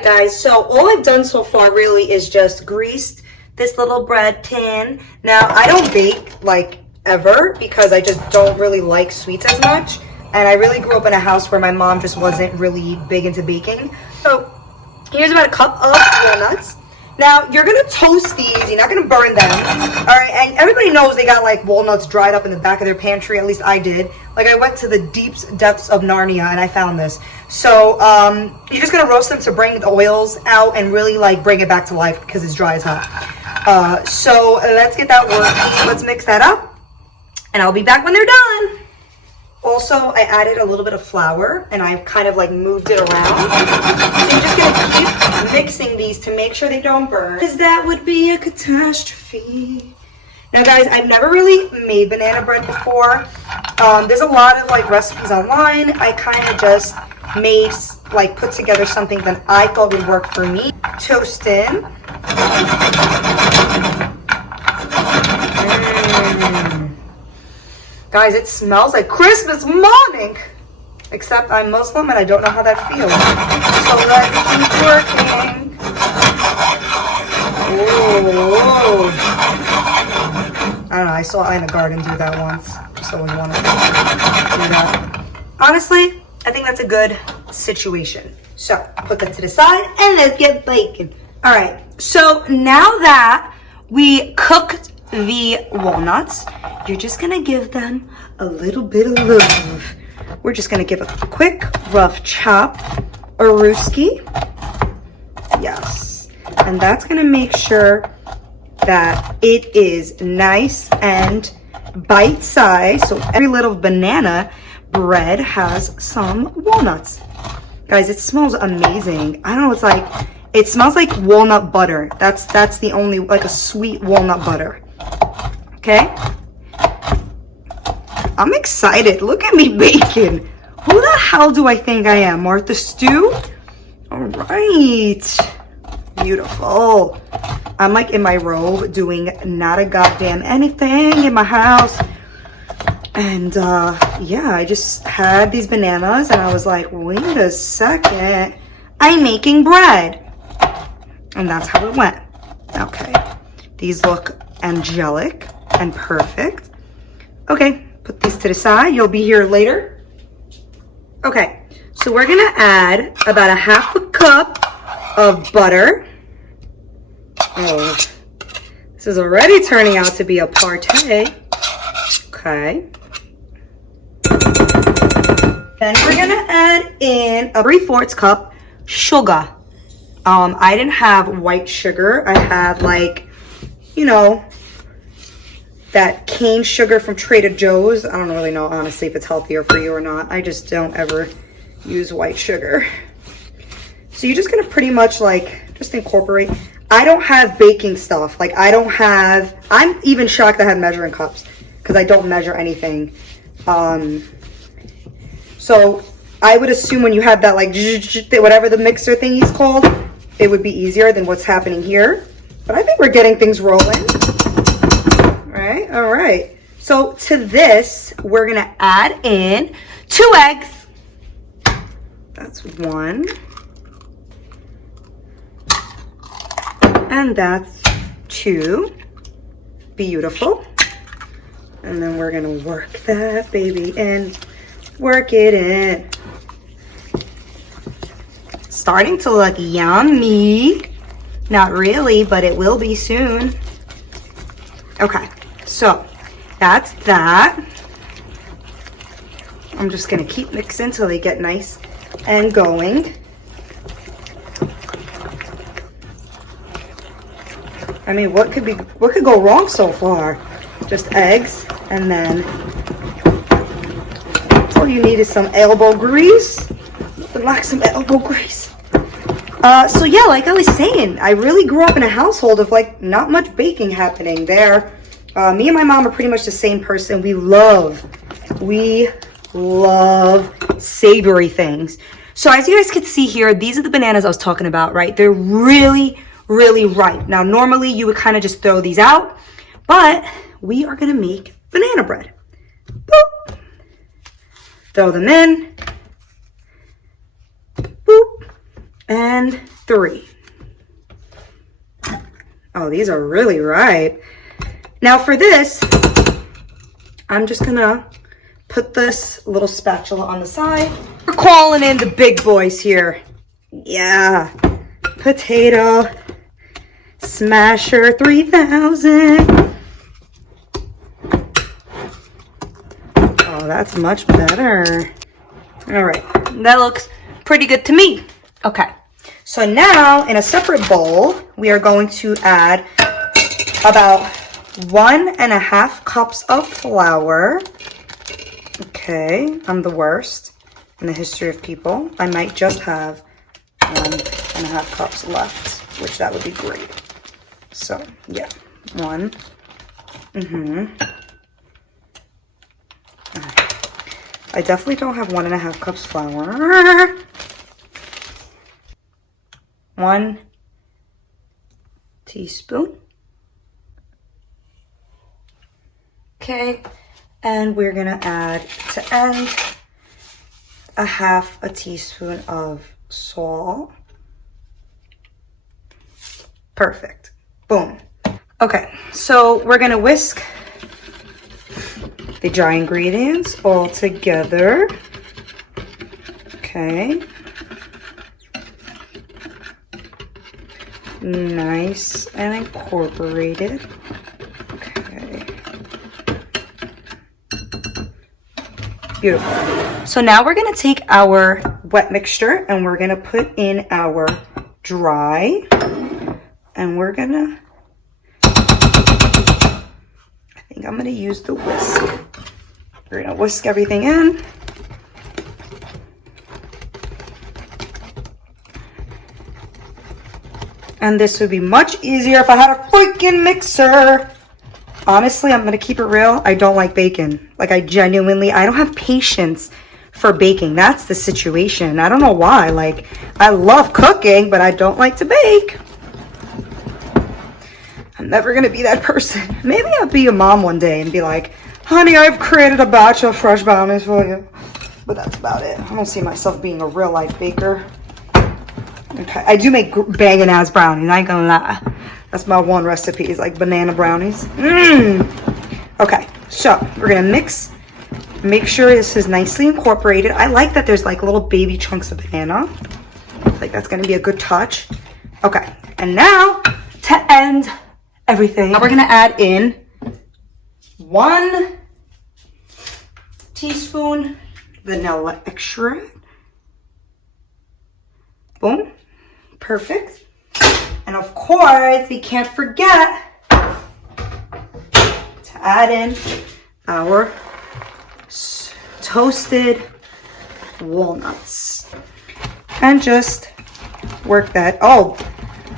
right, guys, so all I've done so far really is just greased this little bread tin. Now, I don't bake like ever because I just don't really like sweets as much. And I really grew up in a house where my mom just wasn't really big into baking. So here's about a cup of walnuts. Now, you're gonna toast these, you're not gonna burn them. All right, and everybody knows they got like walnuts dried up in the back of their pantry, at least I did. Like I went to the deep depths of Narnia and I found this. So you're just gonna roast them to bring the oils out and really like bring it back to life because it's dry as hell. So let's get that working. Let's mix that up and I'll be back when they're done. Also, I added a little bit of flour and I kind of like moved it around. So you're just gonna keep mixing these to make sure they don't burn, because that would be a catastrophe. Now guys, I've never really made banana bread before. There's a lot of like recipes online. I kind of just made, like put together something that I thought would work for me. Toast in. Guys, it smells like Christmas morning. Except I'm Muslim and I don't know how that feels. So let's keep working. Ooh. I don't know, I saw Ina Garden do that once. So we want to do that. Honestly, I think that's a good situation. So put that to the side and let's get baking. All right, so now that we cooked the walnuts, you're just gonna give them a little bit of love. We're just gonna give a quick rough chop, a rooski. Yes, and that's gonna make sure that it is nice and bite-sized. So every little banana bread has some walnuts. Guys, it smells amazing. I don't know, it's like, it smells like walnut butter. That's the only, like a sweet walnut butter. Okay, I'm excited. Look at me baking. Who the hell do I think I am? Martha Stew? All right, beautiful. I'm like in my robe doing not a goddamn anything in my house. And yeah, I just had these bananas and I was like, wait a second, I'm making bread. And that's how it went. Okay, these look angelic and perfect. Okay, put these to the side. You'll be here later. Okay, so we're gonna add about a half a cup of butter. Oh, this is already turning out to be a party. Okay. Then we're gonna add in a 3/4 cup sugar. I didn't have white sugar. I had like, you know, that cane sugar from Trader Joe's. I don't really know, honestly, if it's healthier for you or not. I just don't ever use white sugar. So you're just gonna pretty much like, just incorporate. I don't have baking stuff. Like I'm even shocked I have measuring cups because I don't measure anything. So I would assume when you have that like, whatever the mixer thing is called, it would be easier than what's happening here. But I think we're getting things rolling. All right. So to this, we're gonna add in 2 eggs. That's 1. And that's 2. Beautiful. And then we're gonna work that baby in. Work it in. Starting to look yummy. Not really, but it will be soon. Okay, so that's that. I'm just gonna keep mixing till they get nice and going. I mean, what could go wrong so far? Just eggs, and then all you need is some elbow grease. Nothing like some elbow grease. So yeah, like I was saying, I really grew up in a household of like not much baking happening there. Me and my mom are pretty much the same person. We love savory things. So as you guys can see here, these are the bananas I was talking about, right? They're really, really ripe. Now, normally you would kind of just throw these out, but we are gonna make banana bread. Boop. Throw them in. Boop. And 3. Oh, these are really ripe. Now for this, I'm just gonna put this little spatula on the side. We're calling in the big boys here. Yeah, potato smasher 3000. Oh, that's much better. All right, that looks pretty good to me. Okay, so now in a separate bowl, we are going to add about 1.5 cups of flour. Okay, I'm the worst in the history of people. I might just have 1.5 cups left, which that would be great. So yeah, 1. I definitely don't have 1.5 cups flour. 1 teaspoon. Okay, and we're gonna add to end 1/2 teaspoon of salt. Perfect. Boom. Okay, so we're gonna whisk the dry ingredients all together. Okay. Nice and incorporated. Okay. Beautiful. So now we're gonna take our wet mixture and we're gonna put in our dry, and we're gonna, I think I'm gonna use the whisk. We're gonna whisk everything in. And this would be much easier if I had a freaking mixer. Honestly, I'm gonna keep it real. I don't like baking. Like I don't have patience for baking. That's the situation. I don't know why. Like I love cooking, but I don't like to bake. I'm never gonna be that person. Maybe I'll be a mom one day and be like, honey, I've created a batch of fresh brownies for you. But that's about it. I don't see myself being a real life baker. Okay, I do make banging ass brownies, I ain't gonna lie. That's my one recipe, is like banana brownies. Okay, so we're gonna mix. Make sure this is nicely incorporated. I like that there's like little baby chunks of banana. Like that's gonna be a good touch. Okay, and now to end everything, we're gonna add in 1 teaspoon vanilla extract. Boom. Perfect. And of course, we can't forget to add in our toasted walnuts. And just work that. Oh,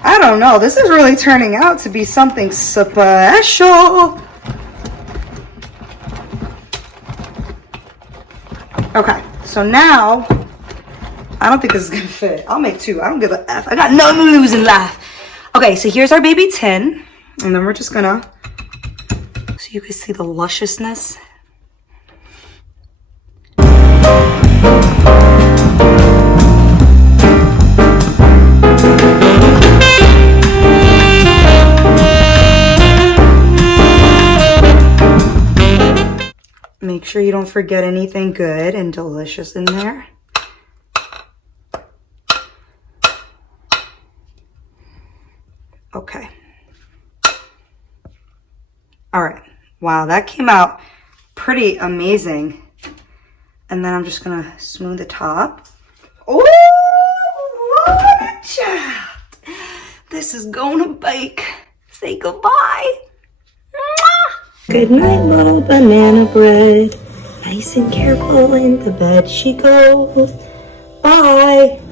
I don't know. This is really turning out to be something special. Okay, so now, I don't think this is gonna fit. I'll make 2. I don't give a F. I got nothing to lose in life. Okay, so here's our baby tin. And then we're just gonna, so you can see the lusciousness. Make sure you don't forget anything good and delicious in there. Okay. All right. Wow, that came out pretty amazing. And then I'm just gonna smooth the top. Oh, child. This is gonna bake. Say goodbye. Mwah! Good night, little banana bread. Nice and careful in the bed she goes. Bye.